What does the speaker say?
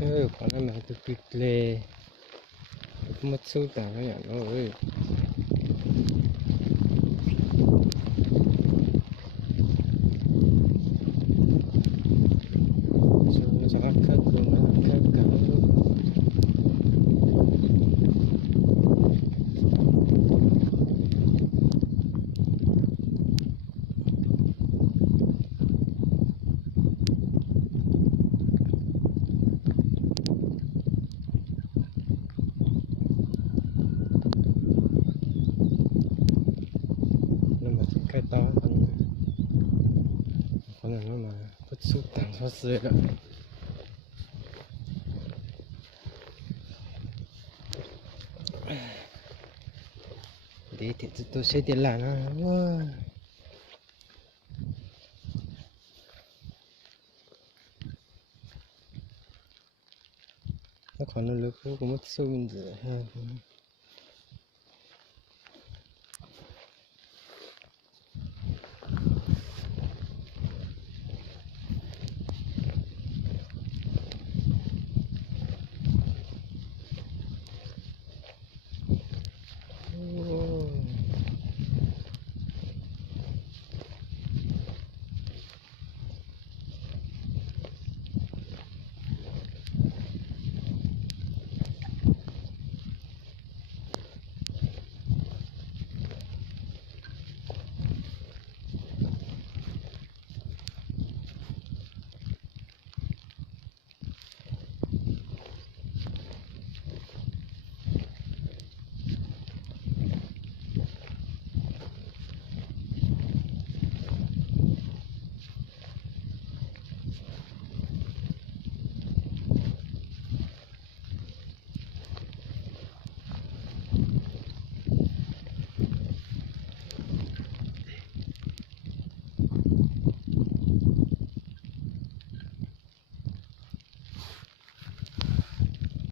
còn nó mà cái tuyệt lệ mất sưu tầm cái nhà nó ơi xuống cho các khớp luôn nó khớp cả cái to con này nó mà mất sưu tầm nó rơi đó để thì tôi sẽ đi làm nó còn nó lực cũng mất sưu mình dễ ha